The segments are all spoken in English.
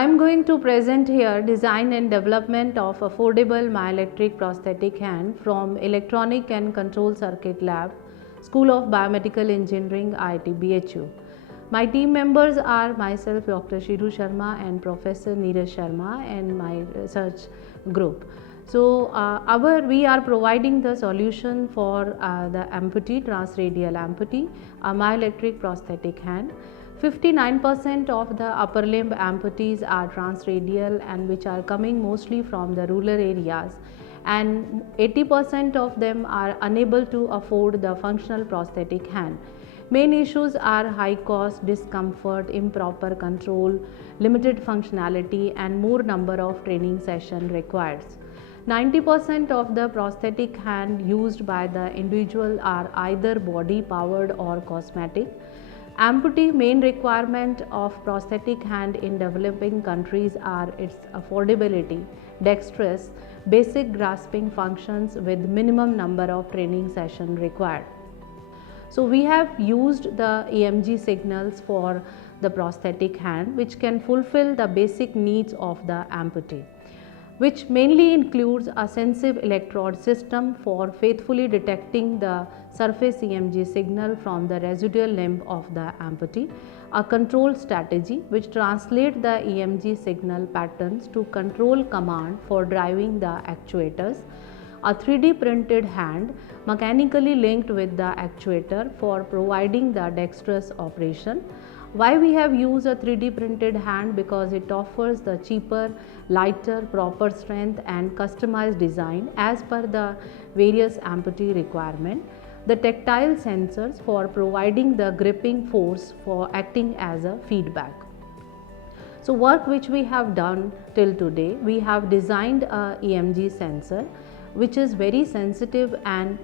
I am going to present here design and development of affordable myoelectric prosthetic hand from Electronic and Control Circuit Lab, School of Biomedical Engineering, IIT BHU. My team members are myself, Dr. Shiru Sharma and Professor Neeraj Sharma, and my research group. So, we are providing the solution for the amputee, transradial amputee, a myoelectric prosthetic hand. 59% of the upper limb amputees are transradial and which are coming mostly from the rural areas, and 80% of them are unable to afford the functional prosthetic hand. Main issues are high cost, discomfort, improper control, limited functionality and more number of training sessions required. 90% of the prosthetic hand used by the individual are either body powered or cosmetic. Amputee main requirement of prosthetic hand in developing countries are its affordability, dexterous, basic grasping functions with minimum number of training sessions required. So we have used the EMG signals for the prosthetic hand, which can fulfill the basic needs of the amputee, which mainly includes a sensitive electrode system for faithfully detecting the surface EMG signal from the residual limb of the amputee, a control strategy which translates the EMG signal patterns to control command for driving the actuators, a 3D printed hand mechanically linked with the actuator for providing the dexterous operation. Why we have used a 3D printed hand? Because it offers the cheaper, lighter, proper strength and customized design as per the various amputee requirement. The tactile sensors for providing the gripping force for acting as a feedback. So work which we have done till today, we have designed a EMG sensor which is very sensitive and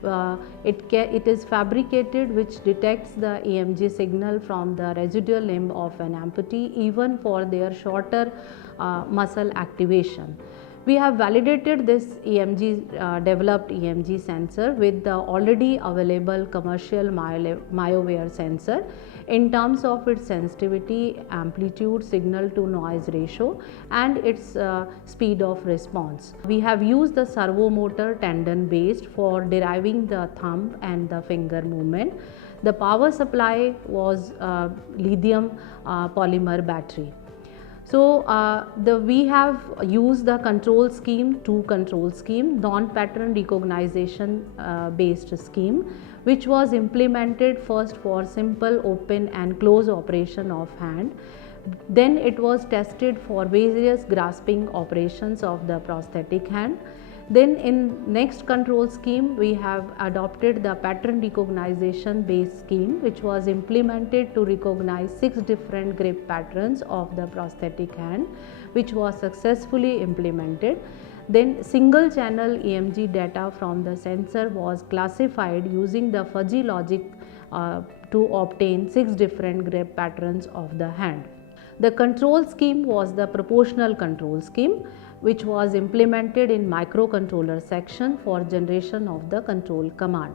it is fabricated which detects the EMG signal from the residual limb of an amputee even for their shorter muscle activation. We have validated this developed EMG sensor with the already available commercial Myoelectric sensor in terms of its sensitivity, amplitude, signal to noise ratio and its speed of response. We have used the servo motor tendon based for deriving the thumb and the finger movement. The power supply was lithium polymer battery. So, we have used the control scheme, two control scheme, non-pattern recognition based scheme, which was implemented first for simple open and close operation of hand. Then it was tested for various grasping operations of the prosthetic hand. Then in next control scheme, we have adopted the pattern recognition based scheme, which was implemented to recognize 6 different grip patterns of the prosthetic hand, which was successfully implemented. Then single channel EMG data from the sensor was classified using the fuzzy logic to obtain 6 different grip patterns of the hand. The control scheme was the proportional control scheme, which was implemented in microcontroller section for generation of the control command.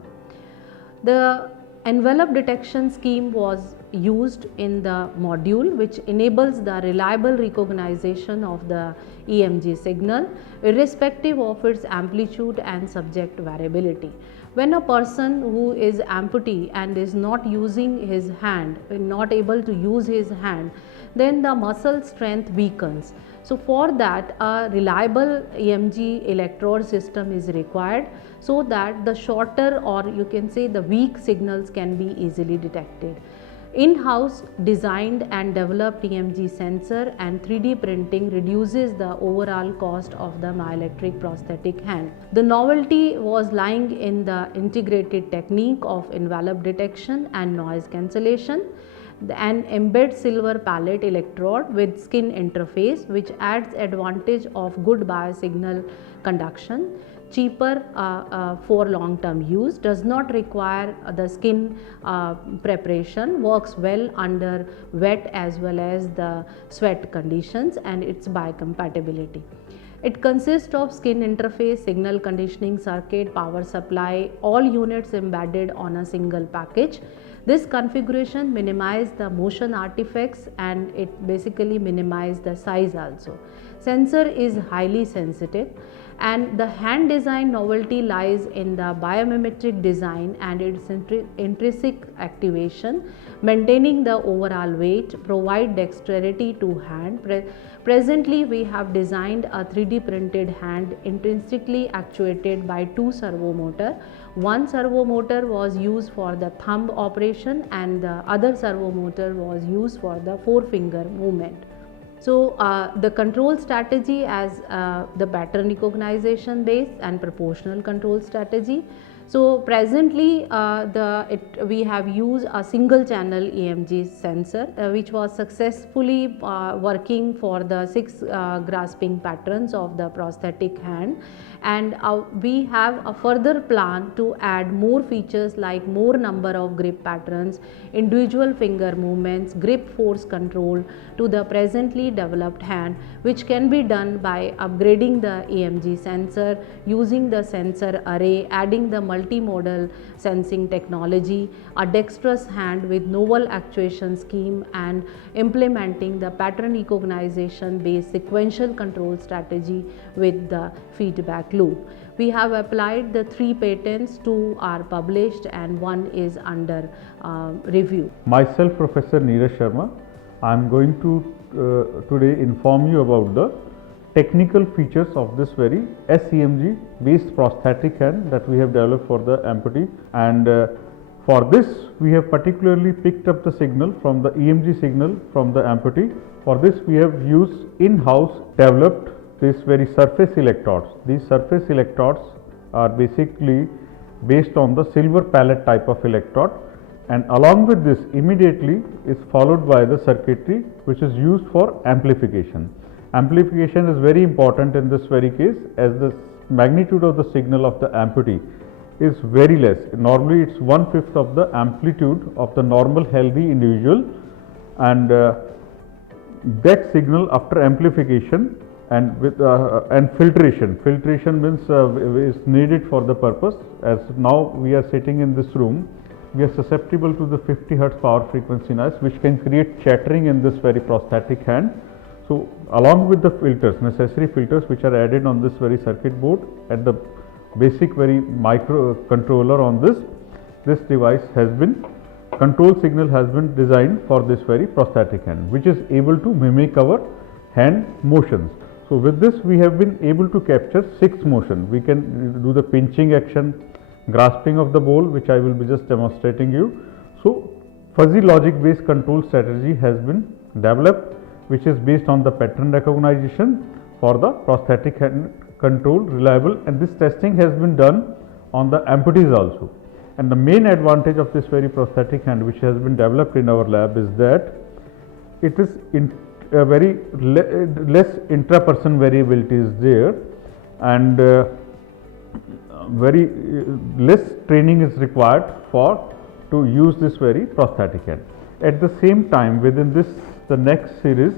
The envelope detection scheme was used in the module, which enables the reliable recognition of the EMG signal irrespective of its amplitude and subject variability. When a person who is amputee and is not using his hand, not able to use his hand, then the muscle strength weakens. So for that, a reliable EMG electrode system is required so that the shorter or you can say the weak signals can be easily detected. In-house designed and developed EMG sensor and 3D printing reduces the overall cost of the myoelectric prosthetic hand. The novelty was lying in the integrated technique of envelope detection and noise cancellation, an embed silver palette electrode with skin interface, which adds advantage of good biosignal conduction, cheaper for long term use, does not require the skin preparation, works well under wet as well as the sweat conditions, and its biocompatibility. It consists of skin interface, signal conditioning circuit, power supply, all units embedded on a single package. This configuration minimizes the motion artifacts and it basically minimizes the size also. Sensor is highly sensitive, and the hand design novelty lies in the biomimetic design and its intrinsic activation, maintaining the overall weight, provide dexterity to hand. Presently, we have designed a 3D printed hand intrinsically actuated by two servo motor. One servo motor was used for the thumb operation and the other servo motor was used for the forefinger movement. So, the control strategy as the pattern recognition based and proportional control strategy. So, presently we have used a single channel EMG sensor which was successfully working for the 6 grasping patterns of the prosthetic hand, and we have a further plan to add more features like more number of grip patterns, individual finger movements, grip force control to the presently developed hand, which can be done by upgrading the EMG sensor, using the sensor array, adding the multimodal sensing technology, a dexterous hand with novel actuation scheme, and implementing the pattern recognition based sequential control strategy with the feedback loop. We have applied the 3 patents, 2 are published and 1 is under review. Myself, Professor Neeraj Sharma, I am going to today inform you about the technical features of this very SEMG based prosthetic hand that we have developed for the amputee, and for this we have particularly picked up the signal from the EMG signal from the amputee. For this we have used in-house developed this very surface electrodes. These surface electrodes are basically based on the silver pallet type of electrode, and along with this immediately is followed by the circuitry which is used for amplification. Amplification is very important in this very case, as the magnitude of the signal of the amputee is very less. Normally it is 1/5 of the amplitude of the normal healthy individual, and that signal after amplification and with and filtration means is needed for the purpose. As now we are sitting in this room, we are susceptible to the 50 Hz power frequency noise, which can create chattering in this very prosthetic hand. So, along with the filters, necessary filters which are added on this very circuit board and the basic very micro controller on this device has been, control signal has been designed for this very prosthetic hand, which is able to mimic our hand motions. So, with this we have been able to capture 6 motion. We can do the pinching action, grasping of the bowl, which I will be just demonstrating you. So, fuzzy logic based control strategy has been developed, which is based on the pattern recognition for the prosthetic hand control reliable, and this testing has been done on the amputees also. And the main advantage of this very prosthetic hand which has been developed in our lab is that it is in very less intra-person variability is there, and very less training is required for to use this very prosthetic hand. At the same time, within this the next series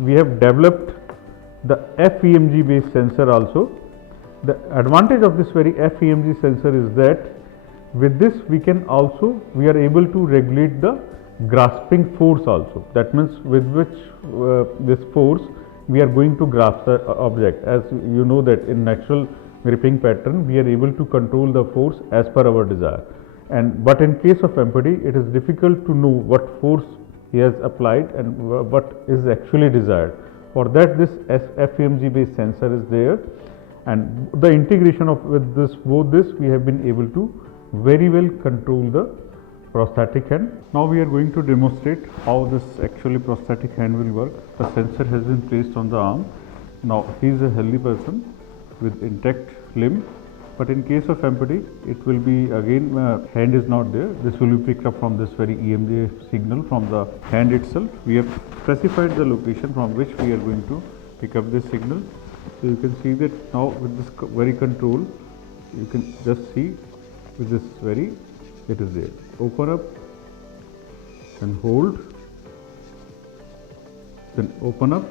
we have developed the FEMG based sensor also. The advantage of this very FEMG sensor is that with this we are able to regulate the grasping force also. That means with which this force we are going to grasp the object. As you know that in natural gripping pattern we are able to control the force as per our desire, but in case of amputee it is difficult to know what force he has applied and what is actually desired. For that this FEMG based sensor is there, and the integration of with this both this we have been able to very well control the prosthetic hand. Now we are going to demonstrate how this actually prosthetic hand will work. The sensor has been placed on the arm. Now he is a healthy person with intact limb, but in case of amputee it will be again hand is not there. This will be picked up from this very EMG signal from the hand itself. We have specified the location from which we are going to pick up this signal. So you can see that now with this very control, you can just see with this very, it is there. Open up and hold, then open up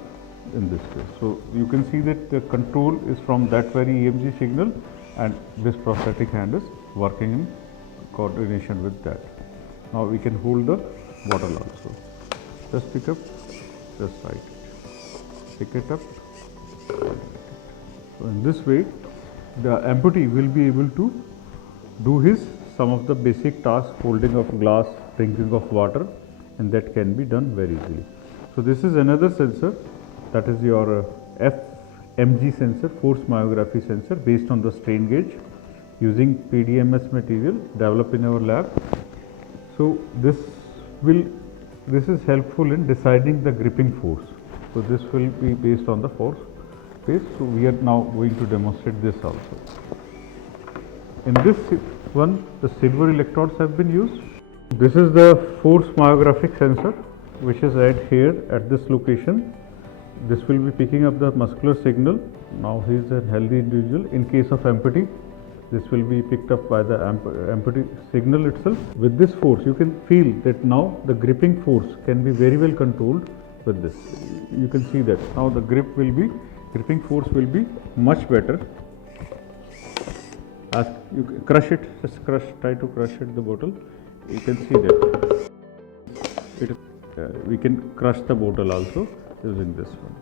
in this way. So you can see that the control is from that very EMG signal, and this prosthetic hand is working in coordination with that. Now we can hold the bottle also. Just pick up, just write it. Pick it up. So in this way, the amputee will be able to do some of the basic tasks, holding of glass, drinking of water, and that can be done very easily. So this is another sensor, that is your FMG sensor, force myography sensor, based on the strain gauge, using PDMS material developed in our lab. So this is helpful in deciding the gripping force. So this will be based on the force base. So we are now going to demonstrate this also. In this one, the silver electrodes have been used. This is the force myographic sensor, which is here at this location. This will be picking up the muscular signal. Now he is a healthy individual. In case of amputee, this will be picked up by the amputee signal itself. With this force, you can feel that now the gripping force can be very well controlled with this. You can see that now the gripping force will be much better. As you crush it, try to crush it, the bottle. You can see that we can crush the bottle also using this one.